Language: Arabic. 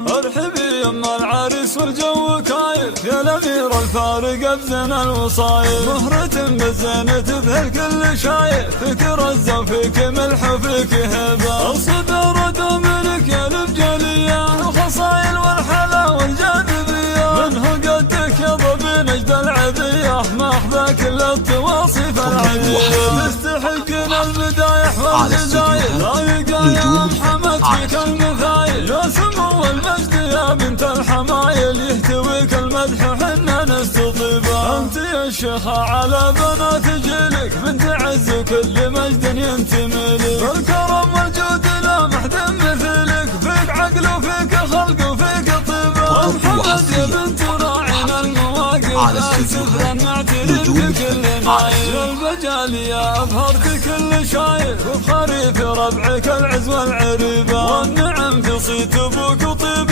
ارحبي يما العريس والجو كايف يا الامير الفارق ابزن الوصايف مهرة بالزينة بهالكل شايف فيك رزة وفيك ملح وفيك هبة الصدر دوملك يا البجلية الخصايل والحلا والجاذبية منه قدك يا ضبي نجد العذية ماخذك كل التواصيف العذية تستحقنا المدايح والجزايل رايق يا محمد فيك المثايل يا سمو المجد يا بنت الحمايل يهتويك المدح حنا نستطيبه انت يا الشيخة على بنات جيلك بنت عز وكل مجد ينتمي لك بالكرم والجود لا محد مثلك فيك عقل وفيك خلق وفيك طيبه محمد يا بنت راعينا المواقف سفرا نعترف بكل نايل البجال يا أبهرت كل شايف وبخريف ربعك العز والعريبه والنعم في صيت ابوك وطيبه